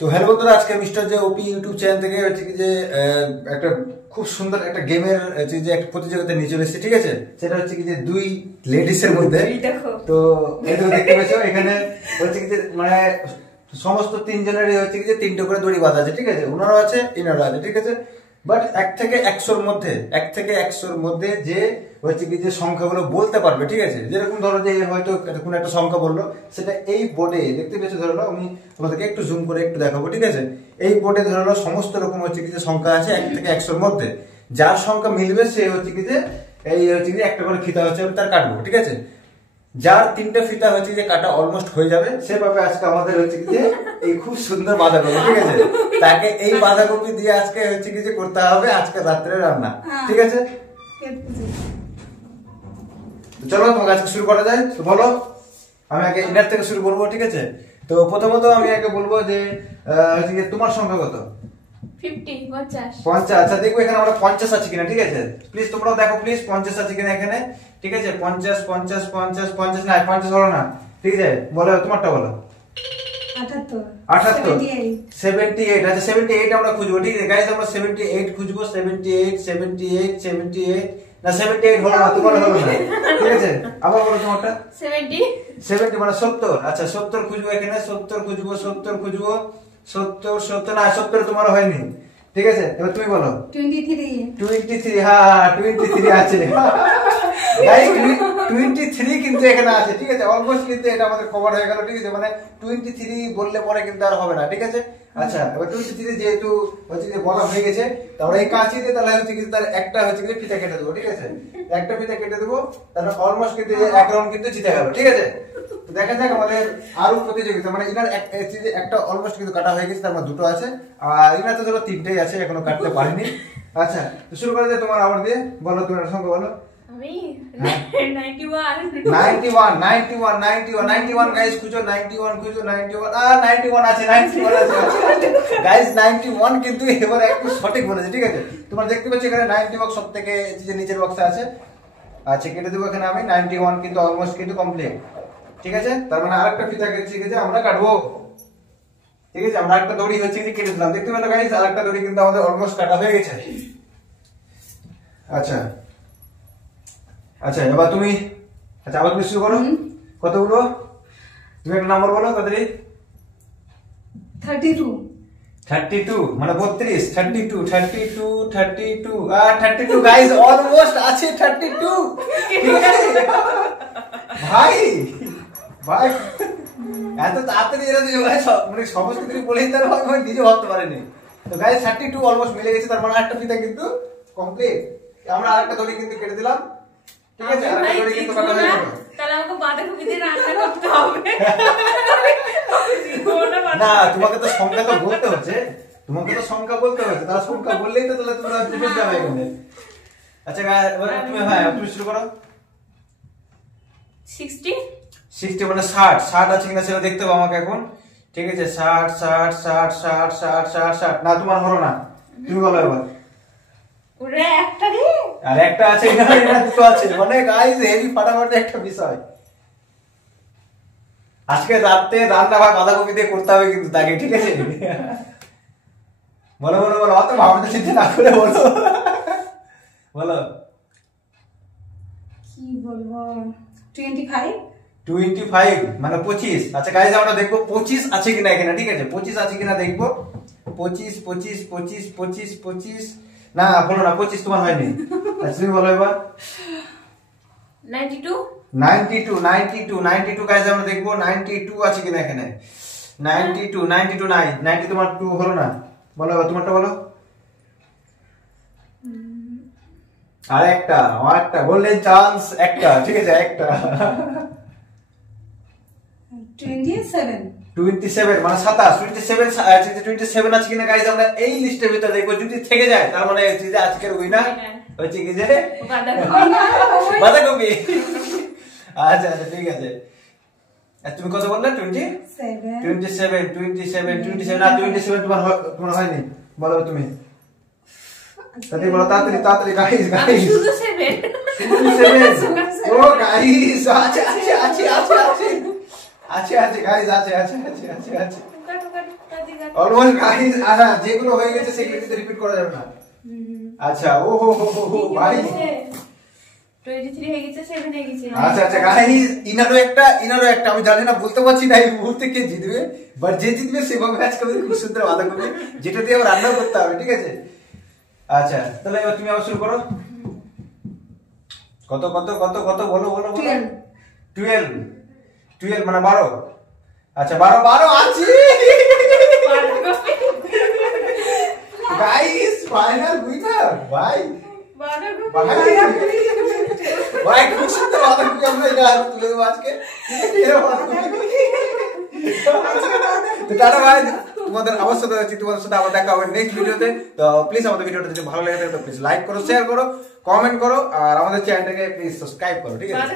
তো হ্যালো বন্ধুরা, আজকে মিস্টার যে ওপি ইউটিউব চ্যানেল থেকে হচ্ছে কি যে একটা খুব সুন্দর একটা গেমের যে একটা প্রতিযোগিতা নিয়ে চলে এসেছে, ঠিক আছে? সেটা হচ্ছে কি যে দুই লেডিসের মধ্যে। তো এটা দেখতে পাচ্ছ এখানে হচ্ছে কি যে মানে সমস্ত তিনজনেরই হচ্ছে কি যে তিনটে করে দড়ি বাঁধা আছে, ঠিক আছে? ওনারও আছে, ইনারও আছে, ঠিক আছে? বাট 1 থেকে 100-র মধ্যে যে হচ্ছে কি যে সংখ্যাগুলো বলতে পারবে, ঠিক আছে? যেরকম ধরো যে হয়তো কোনো একটা সংখ্যা বললো, সেটা এই বোর্ডে দেখতে পেয়েছো, ধরো আমি তোমাদেরকে একটু জুম করে একটু দেখাবো, ঠিক আছে? এই বোর্ডে ধরো সমস্ত রকম হচ্ছে কি যে সংখ্যা আছে 1 থেকে 100-র মধ্যে। যার সংখ্যা মিলবে সে হচ্ছে কি যে এই হচ্ছে কি একটা করে ফিতা হচ্ছে আমি তার কাটবো, ঠিক আছে? যার 3টে ফিতা হচ্ছে যে কাটা অলমোস্ট হয়ে যাবে, সেভাবে আজকে আমাদের হচ্ছে কি যে এই খুব সুন্দর বাঁধাকপি, ঠিক আছে? তাকে এই বাঁধাকপি দিয়ে আজকে হচ্ছে কি যে করতে হবে আজকে রাত্রে রান্না, ঠিক আছে? চলো তোমাকে আজকে শুরু করা যায়। তো বলো, আমি আগে ইনার থেকে শুরু করবো, ঠিক আছে? তো প্রথমত আমি আগে বলবো যে হচ্ছে কি তোমার সংখ্যা কত? 50। আচ্ছা দেখবো এখানে আমরা 50 আছে কিনা, ঠিক আছে? প্লিজ তোমরাও দেখো, প্লিজ 50 আছে কিনা এখানে, ঠিক আছে? 50 50 50 50 না, 50 হলো না, ঠিক আছে? বলো তোমারটা বলো। 78। আচ্ছা 78 আমরা খুঁজবো, ঠিক আছে গাইস? আমরা 78 খুঁজবো। 78 না 78 হলো না, তোমার হলো না, ঠিক আছে? আবার বলো তোমারটা। 70 মানে 70। আচ্ছা 70 খুঁজবো এখানে, 70 খুঁজবো। 70 না, 70 তোমার হয়নি, ঠিক আছে? এবার তুমি বলো। 23। হ্যাঁ 23 আছে গাইস, 23 কিন্তু এখানে আছে, ঠিক আছে? অলমোস্ট কিন্তু এটা আমাদের কভার হয়ে গেল, ঠিক আছে? মানে 23 বললে পরে কিন্তু আর হবে না, ঠিক আছে? আচ্ছা এবার 23 যেহেতু হচ্ছে যে বলা হয়ে গেছে, তাহলে এই কাঁচি দিয়ে তাহলে হচ্ছে কি তার একটা হচ্ছে কি ফিতা কেটে দেবো, ঠিক আছে? একটা ফিতা কেটে দেবো, তাহলে অলমোস্ট কিন্তু এক রাউন্ড কিন্তু জিতে গেল, ঠিক আছে? তো দেখা যাক আমাদের আরো প্রতিযোগিতা, মানে ইনার একটা অলমোস্ট কিন্তু কাটা হয়ে গেছে, তার মানে 2টো আছে, আর ইনার তো ধরো 3টেই আছে, এখনো কাটতে পারিনি। আচ্ছা তো শুরু করা যায় তোমার আবার দিয়ে, বলো তোমার সংখ্যা বলো। 91 গাইস, খুঁজো 91 খুঁজো। 91 আছে গাইস। 91 কিন্তু এবার একটু সঠিক বলেছে, ঠিক আছে? তোমরা দেখতে পাচ্ছ এখানে 90 বক্স সব থেকে যে নিচের বক্সে আছে। আচ্ছা কেটে দেবো এখানে আমি। 91 কিন্তু অলমোস্ট কিন্তু কমপ্লিট, ঠিক আছে? তার মানে আরেকটা ফিতা কেটে আমরা কাটবো, ঠিক আছে? আমরা একটা দড়ি হচ্ছে যে কেটে দিলাম, দেখতে পেলো গাইস? আরেকটা দড়ি কিন্তু আমাদের অলমোস্ট কাটা হয়ে গেছে। আচ্ছা এবার তুমি, আচ্ছা আবার তুমি শুরু করো। কত বলবো? তুমি একটা নাম্বার বলো তাড়াতাড়ি। 32 মানে 32। 32 গাইস, অলমোস্ট আছে 32, ঠিক আছে? ভাই এত তাড়াতাড়ি এরা মানে সমস্ত কিছু বলেই তার ভাই নিজে ভাবতে পারেনি। তো গাইস 32 অলমোস্ট মিলে গেছে, তার মানে একটা ফিতা কিন্তু কমপ্লিট। আমরা আরেকটা দড়ি কিন্তু কেটে দিলাম, ঠিক আছে? আরেকটা দড়ি কিন্তু কাটা হয়ে গেল। তাহলে আমাকে বাঁধাকপি দিয়ে রান্না করতে হবে না, তোমাকে তো সংখ্যা তো বলতে হচ্ছে, তার সংখ্যা বললেই তো তাহলে তোমরা বুঝে যাবে এখানে। আচ্ছা তুমি, হ্যাঁ তুমি শুরু করো। 60 মানে 60 আছে কিনা সেটা দেখতে হবে আমাকে এখন, ঠিক আছে? 60 না তোমার হলো না, তুমি বলো এবার। আর একটা আছে এখানে, দুটো আছে, মানে গাইস হেভি ফাটাফাটি একটা বিষয়। আজকে রাতে রান্না ভাত বাঁধাকপি দিয়ে করতে হবে কিন্তু তাকে, ঠিক আছে? বলো অত ভাবনা চিন্তা না করে বলো কি বলবো। 25 মানে 25। আচ্ছা গাইস আমরা দেখবো 25 আছে কিনা এখানে, ঠিক আছে? 25 আছে কিনা দেখবো। 25 না বলো না, 25 তোমার হয়নি। আচ্ছা তুমি বলো এবার। 92 গাইস আমরা দেখবো 92 আছে কিনা এখানে। 92 নাই। 90 তোমার 2 হলো না, বলো এবার তোমারটা বলো। আর একটা গোল্ডেন চান্স, একটা, ঠিক আছে? একটা 27 মানে 27 27 আছে কিনা গাইস আমরা এই লিস্টের ভিতরে দেখবো। যদি থেকে যায় তার মানে যে আজকের উইনার হচ্ছে কি যে বাঁধাকপি। আচ্ছা ঠিক আছে। আর তুমি কত বললে? 27 না 27 তোমার হয়নি, বলো তুমি। তাড়াতাড়ি গাইস শুধু 7 ও গাইস আছে গাইস আছে অলমোস্ট গাইস যেগুলো হয়ে গেছে সেগুলো কিন্তু রিপিট করা যাবে না। আচ্ছা ও হো হো হো ভাই 23 হয়ে গেছে 7 হয়ে গেছে। আচ্ছা গাইস ইনারও একটা আমি জানি না বলতে পারছি না এই মুহূর্তে কে জিতবে, বাট যে জিতবে সে ম্যাচ করবে খুব সুন্দর বাঁধাকপি, যেটা দিয়ে আবার রান্না করতে হবে, ঠিক আছে? আচ্ছা তাহলে এবার তুমি আবার শুরু করো। কত কত কত কত বলো বলো বলো। 12 মানে 12। আচ্ছা 12 আছে গাইস, ফাইনাল উইনার ভাই। ভাই খুব সুন্দর বাঁধাকপি আমরা এটা তুলে দেবো আজকে। টাটা ভাই, তোমাদের আবার সাথে আছি, তোমাদের সাথে আবার দেখা হবে নেক্সট ভিডিওতে। তো প্লিজ আমাদের ভিডিওটা যদি ভালো লাগে তো প্লিজ লাইক করো, শেয়ার করো, কমেন্ট করো, আর আমাদের চ্যানেলটাকে প্লিজ সাবস্ক্রাইব করো, ঠিক আছে?